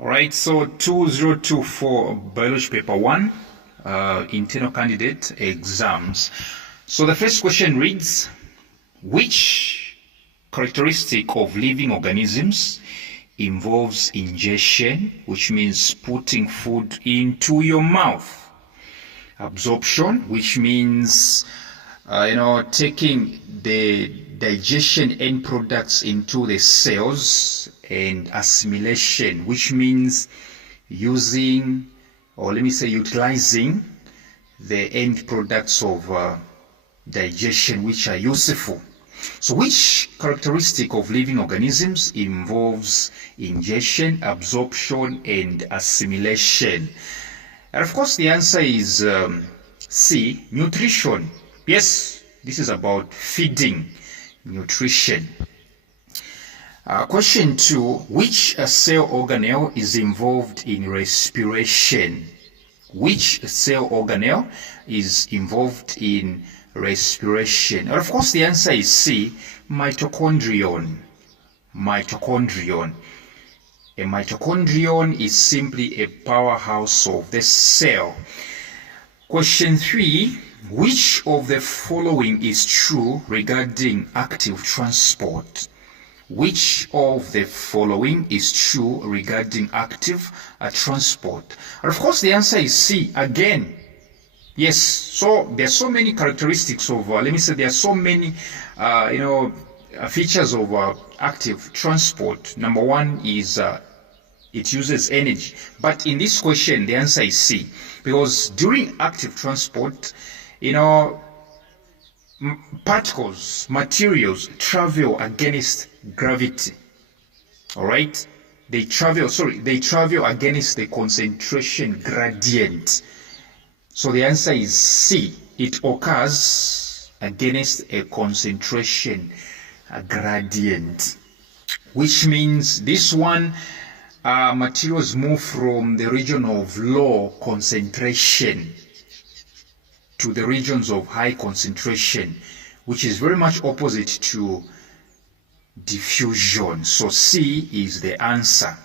Alright, so 2024 Biology Paper 1, internal candidate exams. So the first question reads, which characteristic of living organisms involves ingestion, which means putting food into your mouth? Absorption, which means taking the digestion end products into the cells, and assimilation, which means using, or let me say utilizing, the end products of digestion which are useful. So which characteristic of living organisms involves ingestion, absorption, and assimilation? And of course the answer is C, nutrition. Yes, this is about feeding, nutrition. Question 2, which cell organelle is involved in respiration? Which cell organelle is involved in respiration? And of course the answer is C, mitochondrion. Mitochondrion. A mitochondrion is simply a powerhouse of the cell. Question 3, which of the following is true regarding active transport? Which of the following is true regarding active transport? And of course the answer is C again. Yes, so there are so many characteristics of, there are so many, features of active transport. Number one is it uses energy. But in this question, the answer is C. Because during active transport, particles, materials travel against gravity. All right? They travel against the concentration gradient. So the answer is C. It occurs against a concentration gradient, which means this one, materials move from the region of low concentration to the regions of high concentration, which is very much opposite to diffusion. So C is the answer.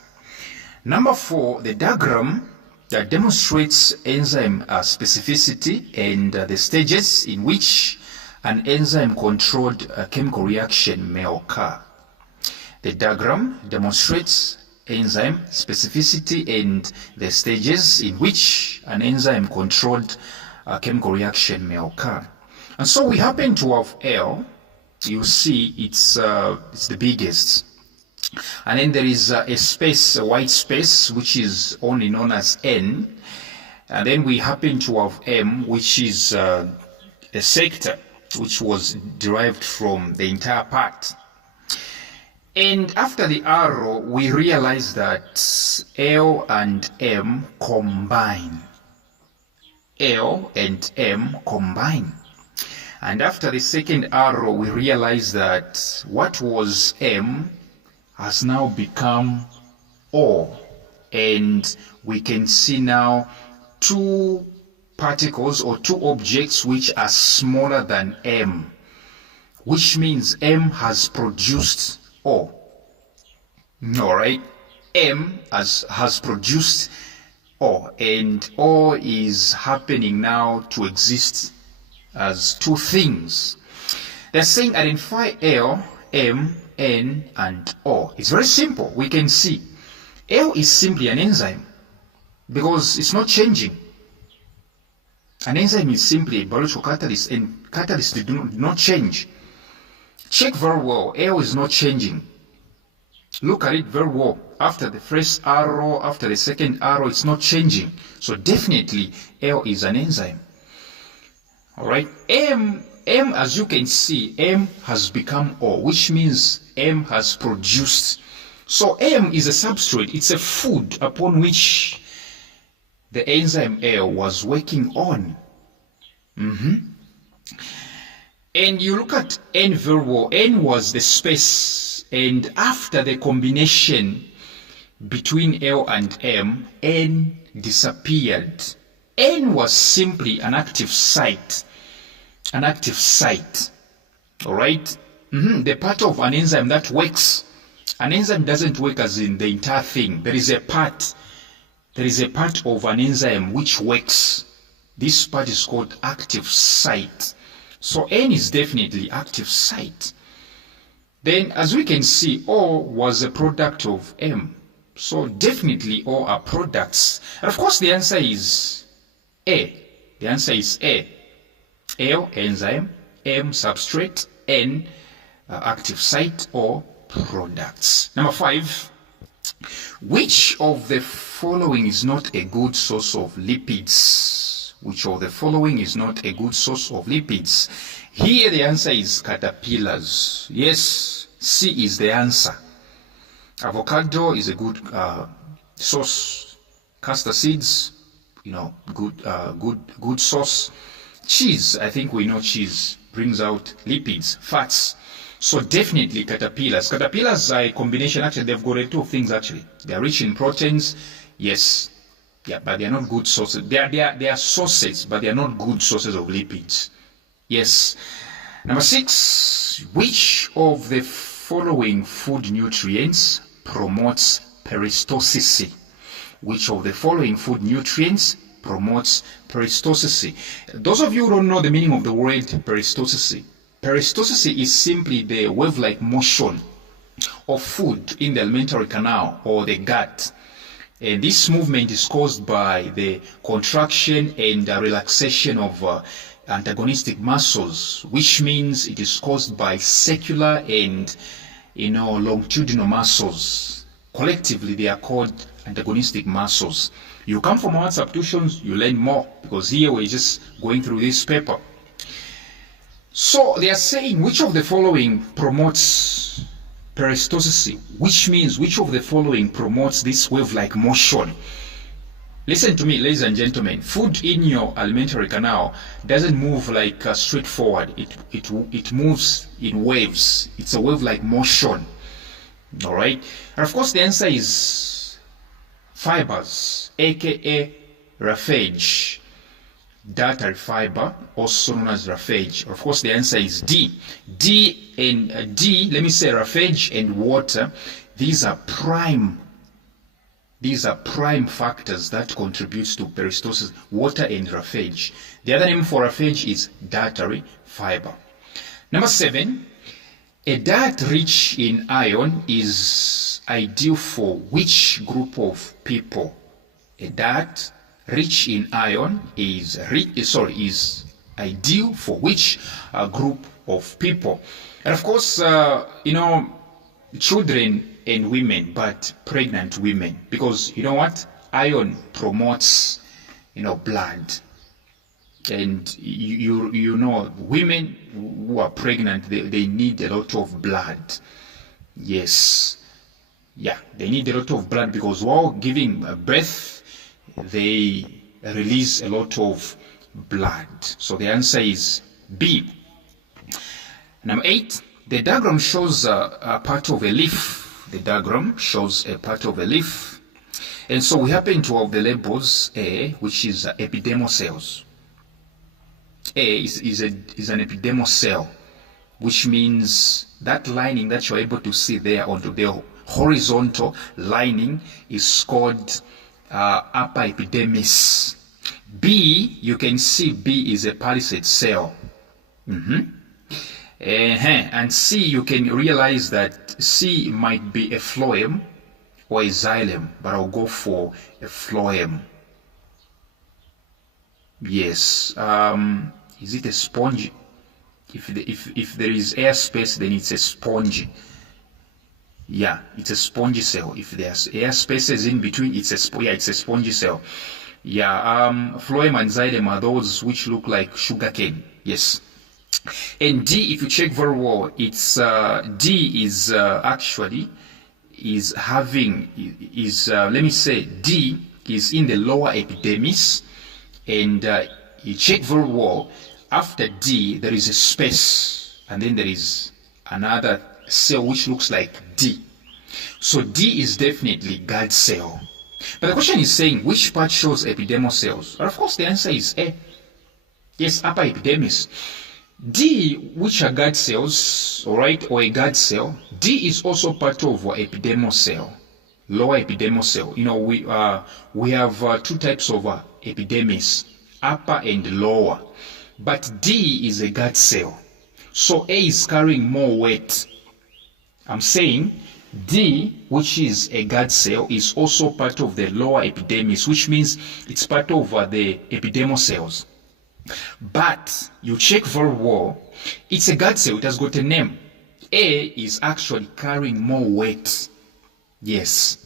Number 4, the diagram that demonstrates enzyme specificity and the stages in which an enzyme-controlled chemical reaction may occur. The diagram demonstrates enzyme specificity and the stages in which an enzyme-controlled chemical reaction may occur. And so we happen to have L. You see it's the biggest. And then there is a space, a white space, which is only known as N. And then we happen to have M, which is a sector, which was derived from the entire part. And after the arrow, we realize that L and M combine. L and M combine. And after the second arrow, we realize that what was M has now become O. And we can see now two particles or two objects which are smaller than M, which means M has produced O. All right, M has produced O, and O is happening now to exist as two things. They're saying identify L, M, N, and O. It's very simple. We can see L is simply an enzyme because it's not changing. An enzyme is simply a biological catalyst, and catalysts do not change. Check very well. L is not changing. Look at it very well. After the first arrow, after the second arrow, it's not changing. So definitely L is an enzyme. All right. M, as you can see, M has become O, which means M has produced. So M is a substrate. It's a food upon which the enzyme L was working on. And you look at N very well. N was the space, and after the combination between L and M, N disappeared. N was simply an active site. An active site. All right? The part of an enzyme that works An enzyme doesn't work as in the entire thing. There is a part of an enzyme which works. This part is called active site. So N is definitely active site. Then, as we can see, O was a product of M. So definitely O are products. And of course the answer is A. The answer is A. L, enzyme, M, substrate, N, active site or products. Number 5, which of the following is not a good source of lipids? Which of the following is not a good source of lipids? Here the answer is caterpillars. Yes, C is the answer. Avocado is a good source. Castor seeds, good source. Cheese, I think we know cheese brings out lipids, fats. So definitely caterpillars. Caterpillars are a combination. Actually, they've got two things actually. They are rich in proteins, yes. Yeah, but they are not good sources. They are sources, but they are not good sources of lipids. Yes. Number 6, which of the following food nutrients promotes peristalsis? Which of the following food nutrients promotes peristalsis? Those of you who don't know the meaning of the word peristalsis, peristalsis is simply the wave-like motion of food in the alimentary canal or the gut. And this movement is caused by the contraction and relaxation of antagonistic muscles, which means it is caused by circular and longitudinal muscles. Collectively, they are called antagonistic muscles. You come from our substitutions, you learn more, because here we're just going through this paper. So they are saying which of the following promotes peristalsis, which means which of the following promotes this wave-like motion. Listen to me, ladies and gentlemen. Food in your alimentary canal doesn't move like straightforward. It moves in waves. It's a wave-like motion. All right. And of course, the answer is fibers, aka roughage, dietary fiber, also known as roughage. Of course, the answer is D. Let me say roughage and water. These are prime factors that contributes to peristalsis, water and roughage. The other name for roughage is dietary fiber. Number 7, a diet rich in iron is ideal for which group of people? A diet rich in iron is ideal for which group of people? And of course, children and women, but pregnant women, because you know what? Iron promotes, blood. And you know, women who are pregnant, they need a lot of blood. Yes. Yeah, they need a lot of blood because while giving birth, they release a lot of blood. So the answer is B. Number 8, the diagram shows a part of a leaf. The diagram shows a part of a leaf. And so we happen to have the labels A, which is epidermal cells. A is an epidermal cell, which means that lining that you're able to see there onto the horizontal lining is called upper epidermis. B, you can see B is a palisade cell. And C, you can realize that C might be a phloem or a xylem, but I'll go for a phloem. Yes. Is it a sponge? If there is air space, then it's a sponge. Yeah, it's a spongy cell. If there's air spaces in between, it's a spongy cell. Yeah, phloem and xylem are those which look like sugarcane. Yes. And D, if you check very well, it's D is actually is having let me say D is in the lower epidermis, and you check very well. After D, there is a space, and then there is another cell which looks like D. So D is definitely guard cell. But the question is saying which part shows epidermal cells? Well, of course, the answer is A. Yes, upper epidermis. D, which are guard cells, all right, or a guard cell, D is also part of epidermal cell, lower epidermal cell. You know, we have two types of epidermis, upper and lower, but D is a guard cell. So A is carrying more weight. I'm saying D, which is a guard cell, is also part of the lower epidermis, which means it's part of the epidermal cells. But you check very well, it's a guard cell, it has got a name. A is actually carrying more weight. Yes.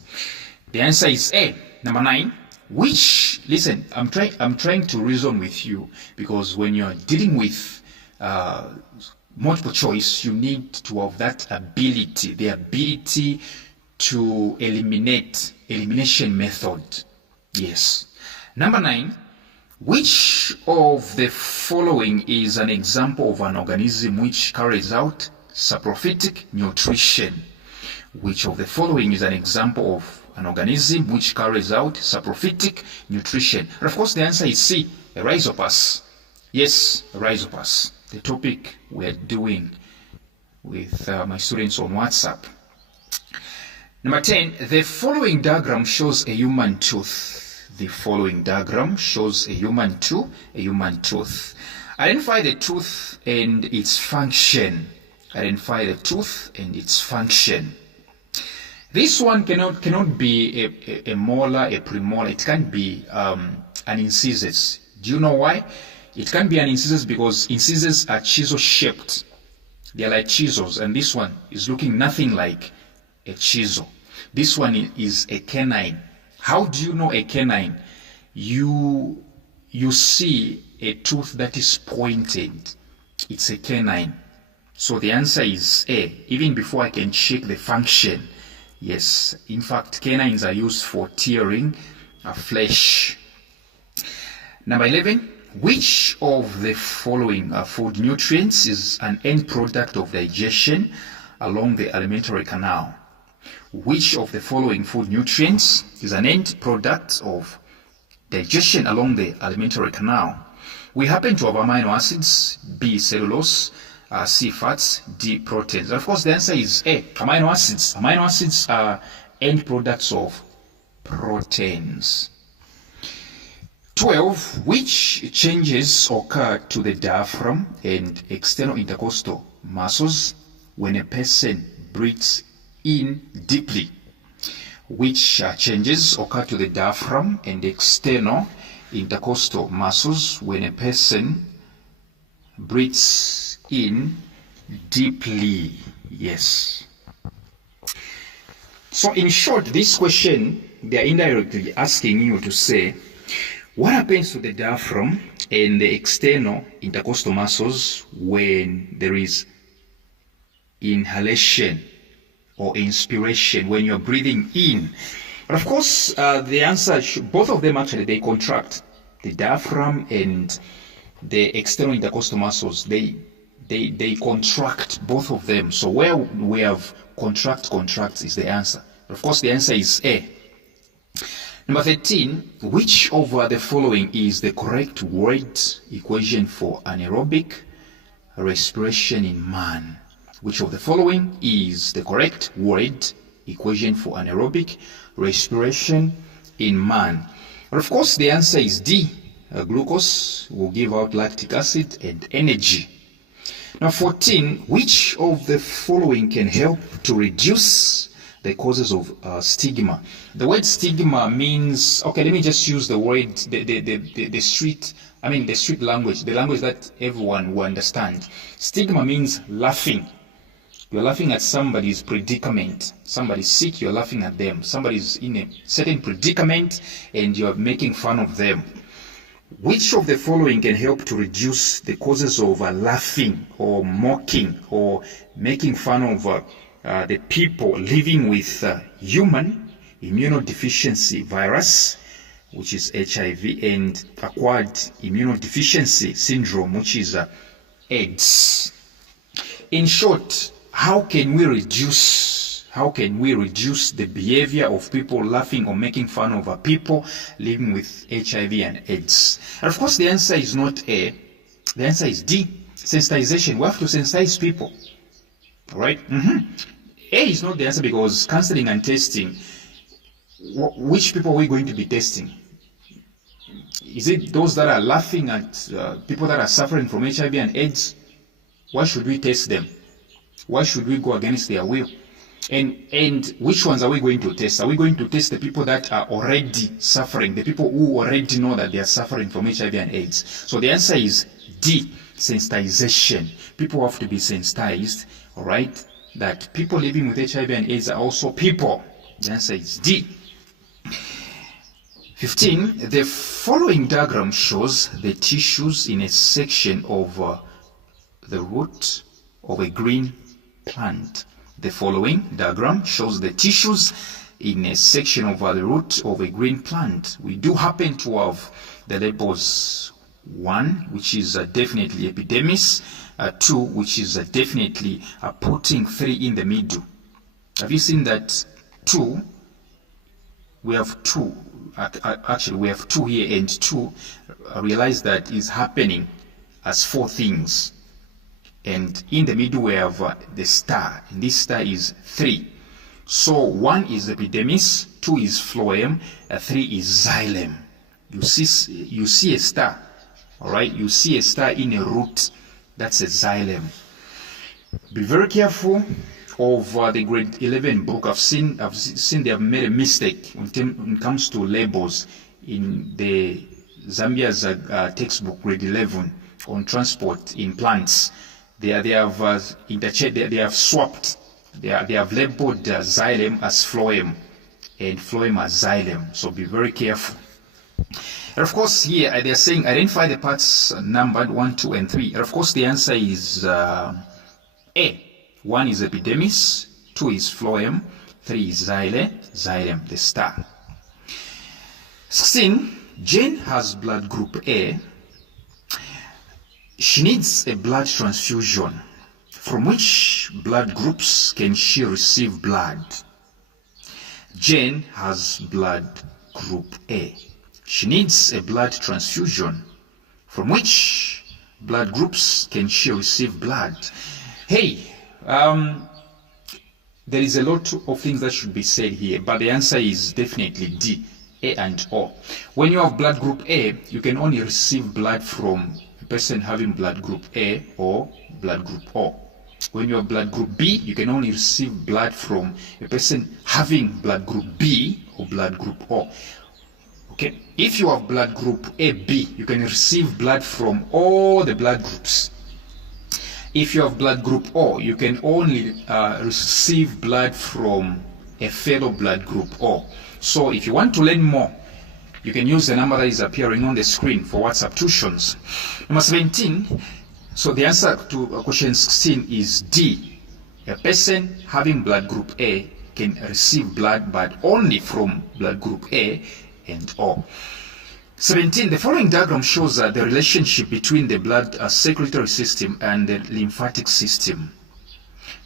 The answer is A. Number 9, which, listen, I'm trying to reason with you, because when you're dealing with multiple choice, you need to have that ability, the ability to elimination method. Yes. Number 9, which of the following is an example of an organism which carries out saprophytic nutrition? Which of the following is an example of an organism which carries out saprophytic nutrition? And of course the answer is C, a rhizopus. Yes, a rhizopus. The topic we're doing with my students on WhatsApp. Number 10, the following diagram shows a human tooth. The following diagram shows a human tooth. Identify the tooth and its function. Identify the tooth and its function. This one cannot be a molar, a premolar. It can be an incisors. Do you know why? It can be an incisors because incisors are chisel shaped. They are like chisels, and this one is looking nothing like a chisel. This one is a canine. How do you know a canine? You see a tooth that is pointed. It's a canine. So the answer is A, even before I can check the function. Yes, in fact, canines are used for tearing flesh. Number 11, which of the following food nutrients is an end product of digestion along the alimentary canal? Which of the following food nutrients is an end product of digestion along the alimentary canal? We happen to have amino acids, B, cellulose, C, fats, D, proteins. And of course, the answer is A, amino acids. Amino acids are end products of proteins. 12, which changes occur to the diaphragm and external intercostal muscles when a person breathes in deeply? Which changes occur to the diaphragm and external intercostal muscles when a person breathes in deeply? Yes. So in short, this question, they are indirectly asking you to say, what happens to the diaphragm and the external intercostal muscles when there is inhalation or inspiration, when you're breathing in? But of course, the answer, both of them actually, they contract. The diaphragm and the external intercostal muscles, they contract, both of them. So where we have contracts is the answer. But of course, the answer is A. Number 13, which of the following is the correct word equation for anaerobic respiration in man? Which of the following is the correct word equation for anaerobic respiration in man? But of course, the answer is D. Glucose will give out lactic acid and energy. Now 14, which of the following can help to reduce the causes of stigma? The word stigma means, okay, let me just use the word, the street language, the language that everyone will understand. Stigma means laughing. You're laughing at somebody's predicament. Somebody's sick, you're laughing at them. Somebody's in a certain predicament and you're making fun of them. Which of the following can help to reduce the causes of laughing or mocking or making fun of the people living with human immunodeficiency virus, which is HIV, and acquired immunodeficiency syndrome, which is AIDS? In short, how can we reduce the behavior of people laughing or making fun of people living with HIV and AIDS? And of course, the answer is not A. The answer is D. Sensitization. We have to sensitize people. All right? A is not the answer, because counseling and testing, which people are we going to be testing? Is it those that are laughing at people that are suffering from HIV and AIDS? Why should we test them? Why should we go against their will? And which ones are we going to test? Are we going to test the people that are already suffering, the people who already know that they are suffering from HIV and AIDS? So the answer is D, sensitization. People have to be sensitized, all right, that people living with HIV and AIDS are also people. The answer is D. 15. The following diagram shows the tissues in a section of the root of a green plant. The following diagram shows the tissues in a section of the root of a green plant. We do happen to have the labels 1, which is definitely epidermis, 2, which is definitely putting 3 in the middle. Have you seen that 2? We have 2. Actually, we have 2 here, and 2, realize that is happening as 4 things. And in the middle we have the star, and this star is 3. So 1 is epidermis, 2 is phloem, 3 is xylem. You see a star, all right? You see a star in a root. That's a xylem. Be very careful of the grade 11 book. I've seen they have made a mistake when it comes to labels in the Zambia's textbook, grade 11, on transport in plants. They have interchanged. They have swapped. They have labeled xylem as phloem and phloem as xylem. So be very careful. And of course, here they are saying identify the parts numbered 1, 2, and 3. And of course, the answer is A. 1 is epidermis, 2 is phloem, 3 is xylem, the star. 16. Jane has blood group A. She needs a blood transfusion. From which blood groups can she receive blood? Jane has blood group A. She needs a blood transfusion. From which blood groups can she receive blood? Hey, there is a lot of things that should be said here, but the answer is definitely D, A and O. When you have blood group A, you can only receive blood from a person having blood group A or blood group O. When you have blood group B, you can only receive blood from a person having blood group B or blood group O. Okay, if you have blood group AB, you can receive blood from all the blood groups. If you have blood group O, you can only receive blood from a fellow blood group O. So if you want to learn more, you can use the number that is appearing on the screen for WhatsApp tuitions. Number 17, so the answer to question 16 is D. A person having blood group A can receive blood, but only from blood group A and O. 17. The following diagram shows the relationship between the blood circulatory system and the lymphatic system.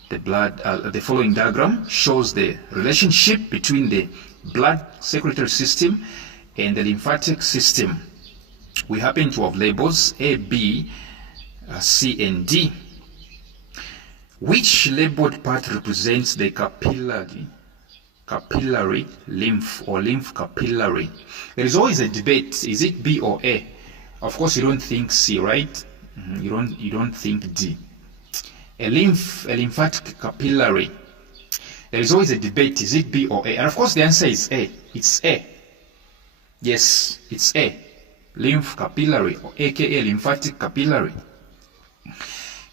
The following diagram shows the relationship between the blood circulatory system and the lymphatic system. We happen to have labels A, B, C, and D. Which labeled part represents the capillary lymph or lymph capillary? There is always a debate. Is it B or A? Of course, you don't think C, right? You don't think D. A lymphatic capillary. There is always a debate. Is it B or A? And of course, the answer is A. It's A. Yes, it's A. Lymph capillary, or aka lymphatic capillary.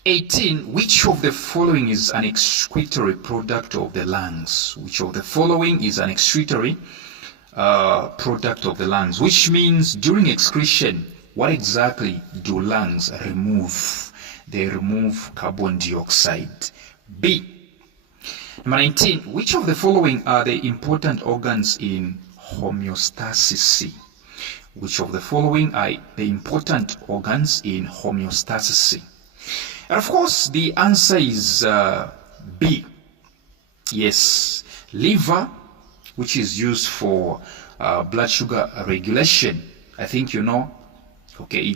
18. Which of the following is an excretory product of the lungs? Which of the following is an excretory product of the lungs? Which means during excretion, what exactly do lungs remove? They remove carbon dioxide. B. Number 19. Which of the following are the important organs in homeostasis? Which of the following are the important organs in homeostasis? And of course, the answer is B. Yes, liver, which is used for blood sugar regulation. I think you know. Okay,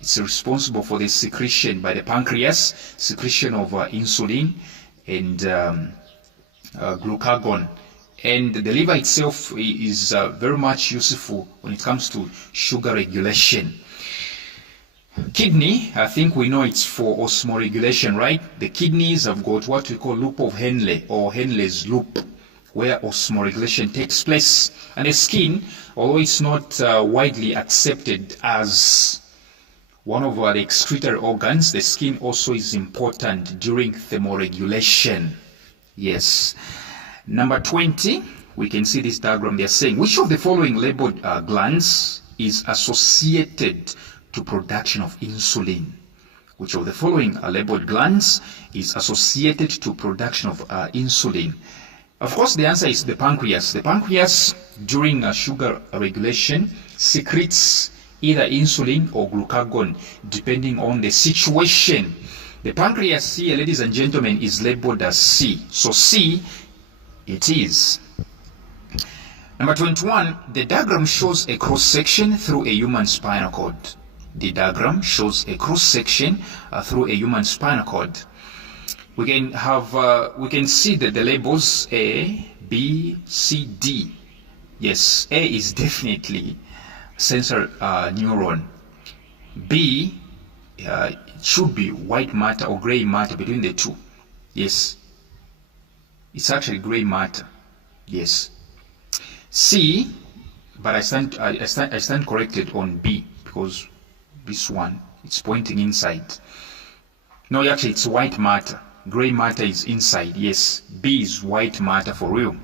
It's responsible for the secretion by the pancreas, secretion of insulin and glucagon. And the liver itself is very much useful when it comes to sugar regulation. Kidney, I think we know it's for osmoregulation, right? The kidneys have got what we call loop of Henle, or Henle's loop, where osmoregulation takes place. And the skin, although it's not widely accepted as one of the excretory organs, the skin also is important during thermoregulation. Yes. Number 20, we can see this diagram. They're saying, which of the following labeled glands is associated to production of insulin? Which of the following labeled glands is associated to production of insulin? Of course, the answer is the pancreas. The pancreas, during sugar regulation, secretes either insulin or glucagon, depending on the situation. The pancreas here, ladies and gentlemen, is labeled as C. So C, it is. Number 21, the diagram shows a cross-section through a human spinal cord. The diagram shows a cross-section through a human spinal cord. We can see that the labels A, B, C, D. Yes, A is definitely sensory neuron. B, it should be white matter or gray matter between the two. Yes, it's actually gray matter. Yes. C, but I stand corrected on B, because this one, it's pointing inside. No, actually it's white matter. Gray matter is inside. Yes, B is white matter for real.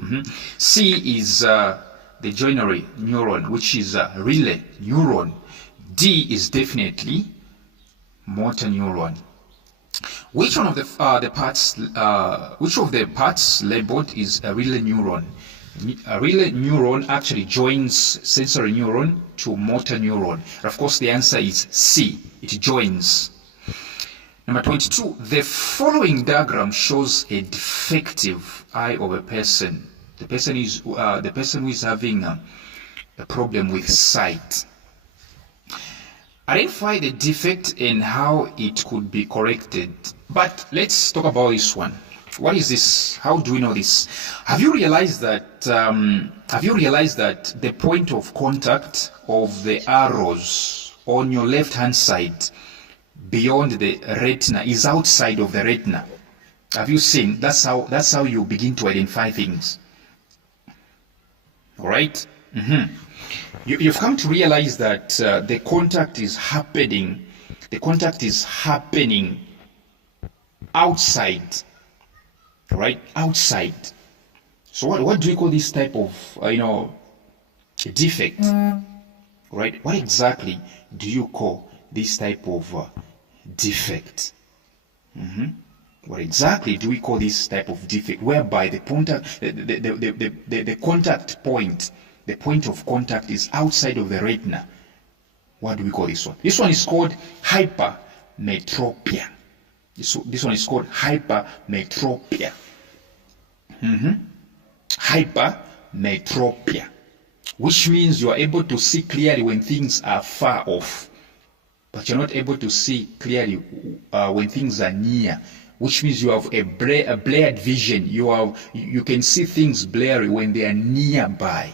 C is the joinary neuron, which is a relay neuron. D is definitely motor neuron. Which one of the parts labeled is a relay neuron? A relay neuron actually joins sensory neuron to motor neuron. Of course, the answer is C. It joins. Number 22. The following diagram shows a defective eye of a person. The person who is having a problem with sight. Identify the defect and how it could be corrected. But let's talk about this one. What is this? How do we know this? Have you realized that the point of contact of the arrows on your left hand side beyond the retina is outside of the retina? Have you seen? That's how you begin to identify things. All right? You've come to realize that the contact is happening. The contact is happening outside. Right? Outside. So what do you call this type of defect? Right? What exactly do you call this type of defect? What exactly do we call this type of defect, whereby the contact point, the point of contact is outside of the retina? What do we call this one? This one is called hypermetropia. This one is called hypermetropia. Hypermetropia, which means you are able to see clearly when things are far off, but you're not able to see clearly when things are near, which means you have a blurred vision. You can see things blurry when they are nearby.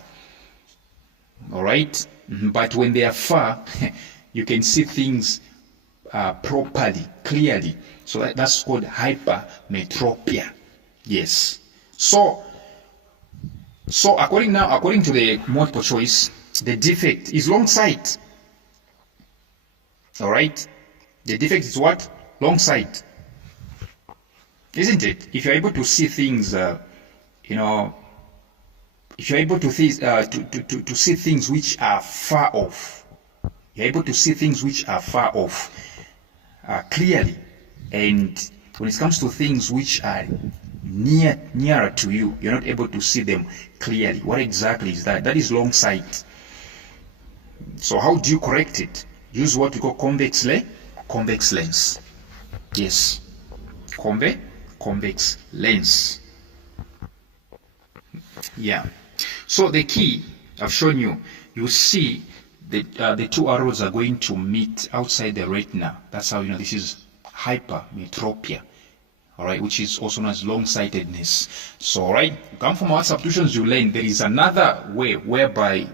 All right? But when they are far, you can see things properly, clearly. So that's called hypermetropia. Yes. So according to the multiple choice, the defect is long sight. All right? The defect is what? Long sight. Isn't it? If you're able to see things, if you're able to see things which are far off, you're able to see things which are far off clearly. And when it comes to things which are nearer to you, you're not able to see them clearly. What exactly is that? That is long sight. So how do you correct it? Use what we call convex lens. Yes. Convex lens. Yeah. So the key I've shown you, you see the two arrows are going to meet outside the retina. That's how you know this is hypermetropia. All right, which is also known as long-sightedness. So, all right, you come from our substitutions, you learn there is another way whereby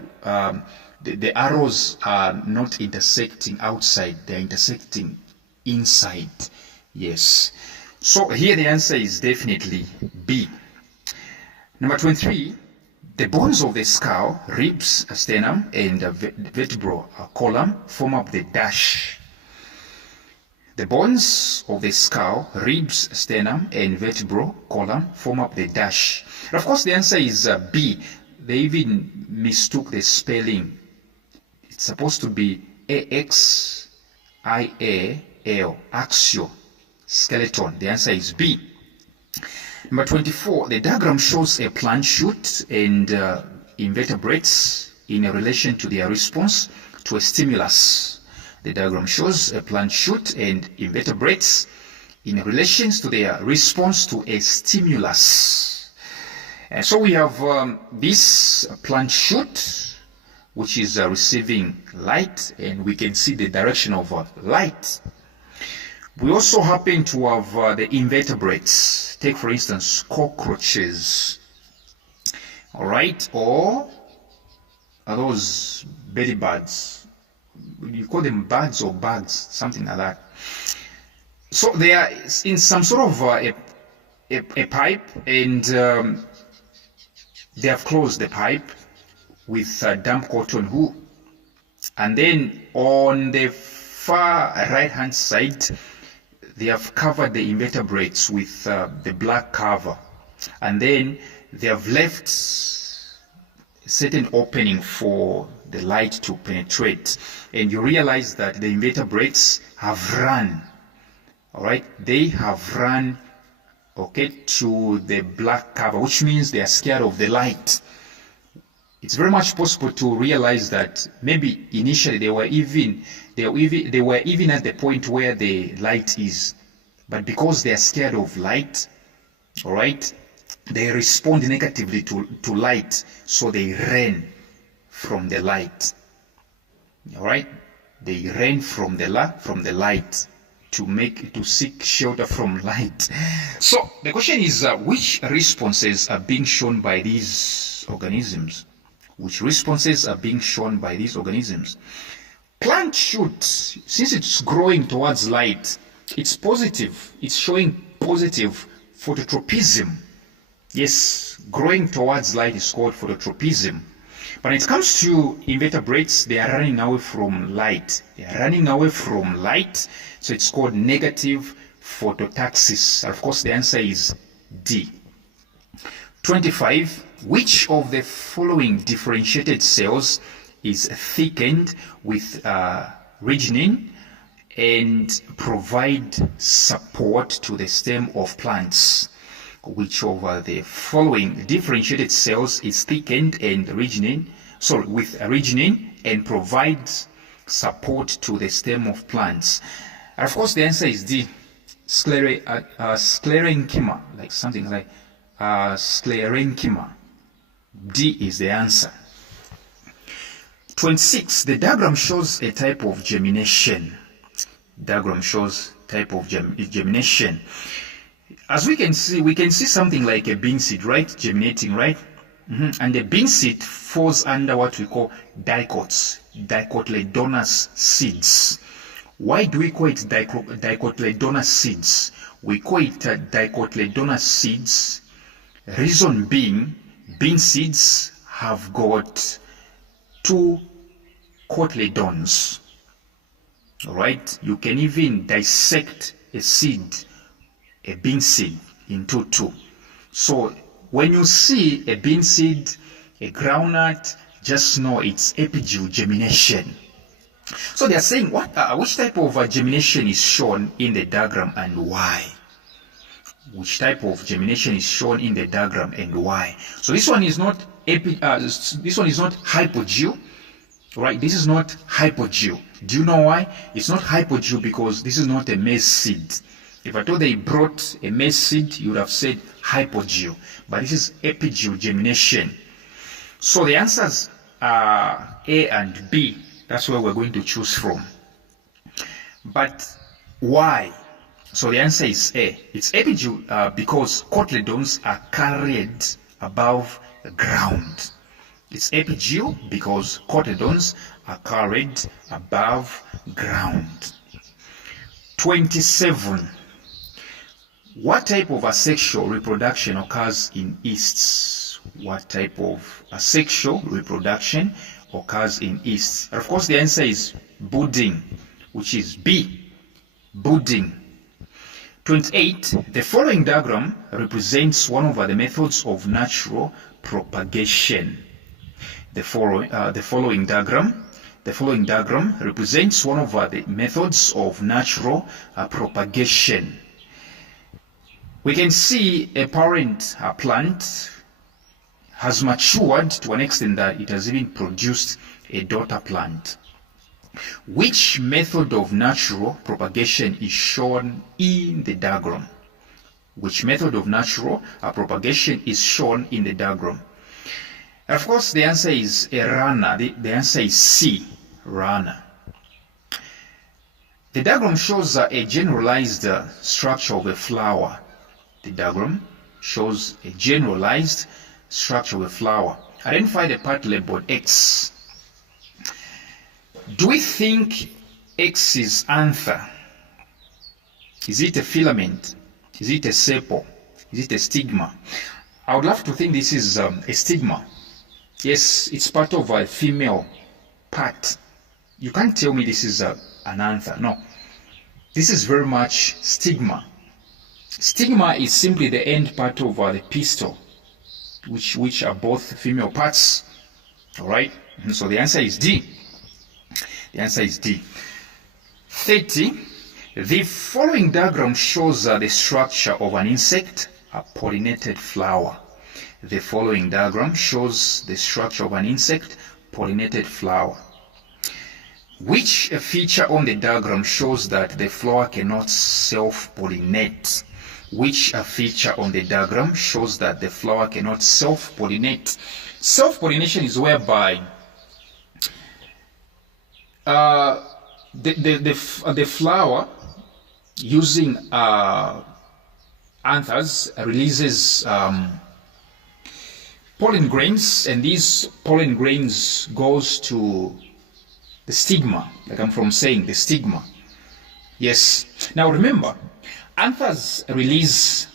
the arrows are not intersecting outside, they're intersecting inside. Yes. So here the answer is definitely B. Number 23, the bones of the skull, ribs, sternum, and vertebral column form up the dash. The bones of the skull, ribs, sternum, and vertebral column form up the dash. And of course, the answer is B. They even mistook the spelling. It's supposed to be A-X-I-A-L, axial, skeleton. The answer is B. Number 24, the diagram shows a plant shoot and invertebrates in relation to their response to a stimulus. The diagram shows a plant shoot and invertebrates in relation to their response to a stimulus. And so we have this plant shoot, which is receiving light, and we can see the direction of light. We also happen to have the invertebrates. Take, for instance, cockroaches. All right, or are those belly birds? You call them birds or bugs, something like that. So they are in some sort of a pipe, and they have closed the pipe with damp cotton wool. And then on the far right-hand side, they have covered the invertebrates with the black cover. And then they have left a certain opening for the light to penetrate. And you realize that the invertebrates have run. All right, they have run, okay, to the black cover, which means they are scared of the light. It's very much possible to realize that maybe initially they were even at the point where the light is, but because they are scared of light, all right, they respond negatively to light, so they ran from the light. All right, they ran from the light to seek shelter from light. So the question is, which responses are being shown by these organisms? Which responses are being shown by these organisms? Plant shoot, since it's growing towards light, it's positive. It's showing positive phototropism. Yes, growing towards light is called phototropism. But when it comes to invertebrates, they are running away from light. They are running away from light, so it's called negative phototaxis. Of course, the answer is D. 25. Which of the following differentiated cells is thickened with lignin and provide support to the stem of plants? Which of the following differentiated cells is thickened and with lignin and provides support to the stem of plants? And of course, the answer is D. Sclerenchyma, like something like sclerenchyma. D is the answer. 26. The diagram shows a type of germination. Diagram shows type of germination. As we can see something like a bean seed, right? Germinating, right? And the bean seed falls under what we call dicots, dicotyledonous seeds. Why do we call it dicotyledonous seeds? We call it dicotyledonous seeds. Reason being, bean seeds have got 2 cotyledons. All right? You can even dissect a seed, a bean seed, into 2. So when you see a bean seed, a groundnut, just know it's apigeal germination. So they are saying which type of germination is shown in the diagram and why? Which type of germination is shown in the diagram and why? So this one is not hypogeo, right? This is not hypogeo. Do you know why? It's not hypogeo because this is not a maize seed. If I told they brought a maize seed, you would have said hypogeo, but this is apigeo germination. So the answers are A and B. That's where we're going to choose from. But why? So the answer is A. It's epigee because cotyledons are carried above the ground. It's epigee because cotyledons are carried above ground. 27. What type of asexual reproduction occurs in yeasts? What type of asexual reproduction occurs in yeasts? Of course, the answer is budding, which is B. Budding. 28. The following diagram represents one of the methods of natural propagation. The following diagram represents one of the methods of natural propagation. We can see a parent plant has matured to an extent that it has even produced a daughter plant. Which method of natural propagation is shown in the diagram? Which method of natural propagation is shown in the diagram? And of course, the answer is a runner. The answer is C, runner. The diagram shows a generalized structure of a flower. The diagram shows a generalized structure of a flower. Identify the part labeled X. Do we think X is anther? Is it a filament? Is it a sepal? Is it a stigma? I would love to think this is a stigma. Yes, it's part of a female part. You can't tell me this is an anther. No. This is very much stigma. Stigma is simply the end part of the pistil, which are both female parts. All right? And so the answer is D. The answer is D. 30. The following diagram shows the structure of an insect, a pollinated flower. The following diagram shows the structure of an insect, pollinated flower. Which feature on the diagram shows that the flower cannot self-pollinate? Which feature on the diagram shows that the flower cannot self-pollinate? Self-pollination is whereby the flower, using anthers, releases pollen grains, and these pollen grains goes to the stigma, like I'm from saying, the stigma. Yes. Now remember, anthers release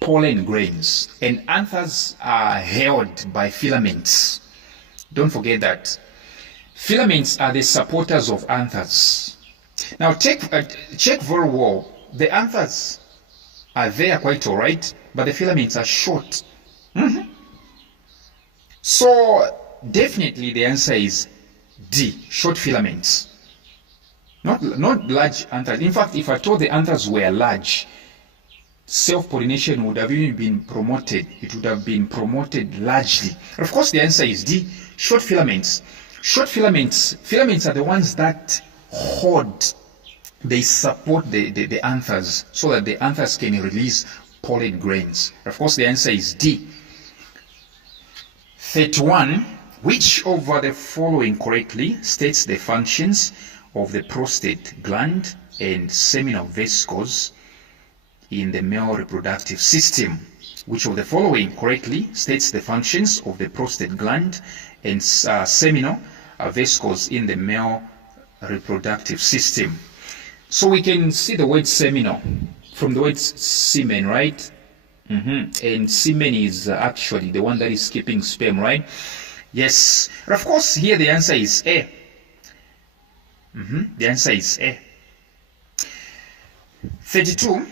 pollen grains, and anthers are held by filaments. Don't forget that. Filaments are the supporters of anthers. Now check very well. The anthers are there quite all right, but the filaments are short. So definitely the answer is D, short filaments. Not large anthers. In fact, if I thought the anthers were large, self-pollination would have even been promoted. It would have been promoted largely. Of course, the answer is D, short filaments. Short filaments are the ones that hold, they support the anthers so that the anthers can release pollen grains. Of course, the answer is D. 31. Which of the following correctly states the functions of the prostate gland and seminal vesicles in the male reproductive system? Which of the following correctly states the functions of the prostate gland and seminal vesicles in the male reproductive system? So we can see the word seminal from the word semen, right? And semen is actually the one that is keeping sperm, right? Yes. And of course, here the answer is A. The answer is A. 32.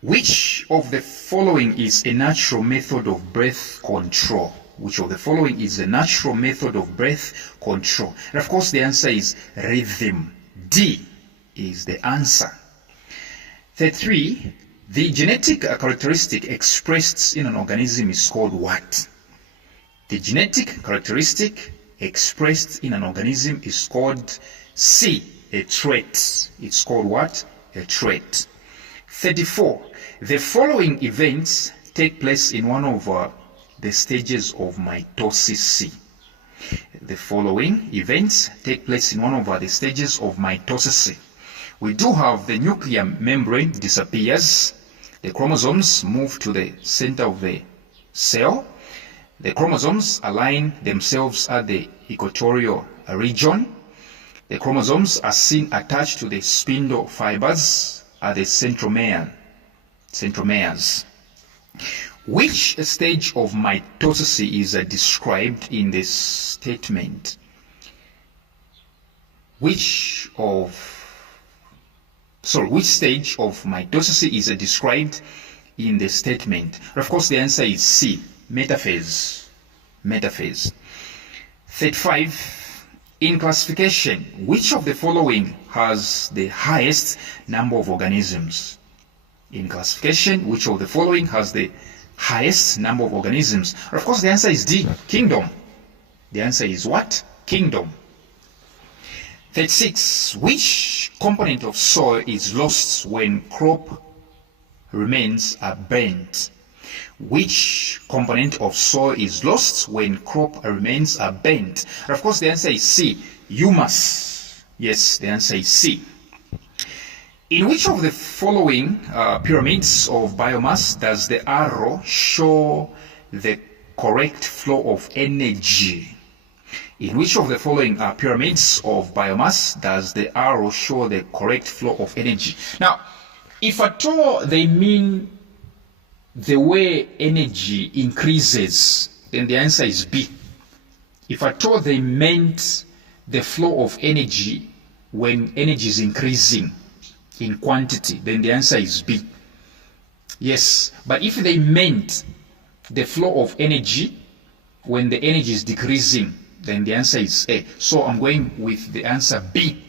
Which of the following is a natural method of birth control? Which of the following is a natural method of birth control? And of course, the answer is rhythm. D is the answer. 33. The genetic characteristic expressed in an organism is called what? The genetic characteristic expressed in an organism is called C, a trait. It's called what? A trait. 34. The following events take place in one of the stages of mitosis C. the following events take place in one of the stages of mitosis. We do have the nuclear membrane disappears, the chromosomes move to the center of the cell, the chromosomes align themselves at the equatorial region, the chromosomes are seen attached to the spindle fibers at the centromeres. Which stage of mitosis is described in this statement? Which stage of mitosis is described in the statement? Of course, the answer is C, metaphase. Metaphase. 35. In classification, which of the following has the highest number of organisms? In classification, which of the following has the highest number of organisms? Of course, the answer is D, kingdom. The answer is what? Kingdom. 36. Which component of soil is lost when crop remains are burnt? Which component of soil is lost when crop remains are burnt? Of course, the answer is C, humus. Yes, the answer is C. In which of the following pyramids of biomass does the arrow show the correct flow of energy? In which of the following pyramids of biomass does the arrow show the correct flow of energy? Now, if at all they mean the way energy increases, then the answer is B. If at all they meant the flow of energy when energy is increasing in quantity, then the answer is B. Yes, but if they meant the flow of energy when the energy is decreasing, then the answer is A. So I'm going with the answer B.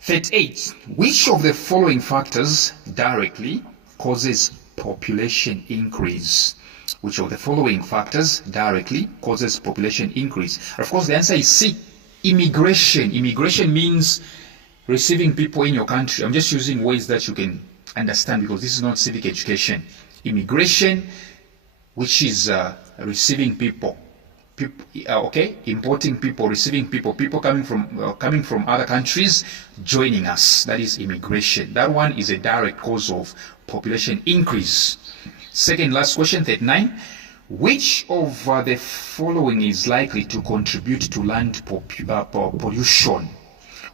38. Which of the following factors directly causes population increase? Which of the following factors directly causes population increase? Of course, the answer is C, immigration. Immigration means receiving people in your country. I'm just using words that you can understand because this is not civic education. Immigration, which is receiving people. Importing people, receiving people, people coming from other countries, joining us. That is immigration. That one is a direct cause of population increase. Second last question, 39. Which of the following is likely to contribute to land pollution?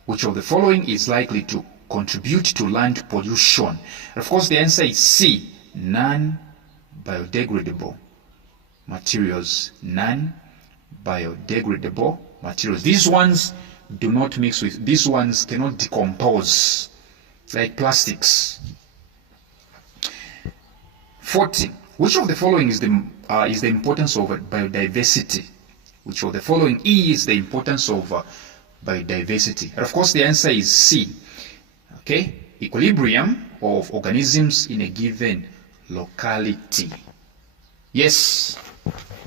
Which of the following is likely to contribute to land pollution? Of course, the answer is C, non-biodegradable materials. Non-biodegradable materials. These ones do not mix with, these ones cannot decompose, like plastics. 40. Which of the following is the importance of biodiversity? Which of the following is the importance of biodiversity? And of course, the answer is C. Okay, equilibrium of organisms in a given locality. Yes.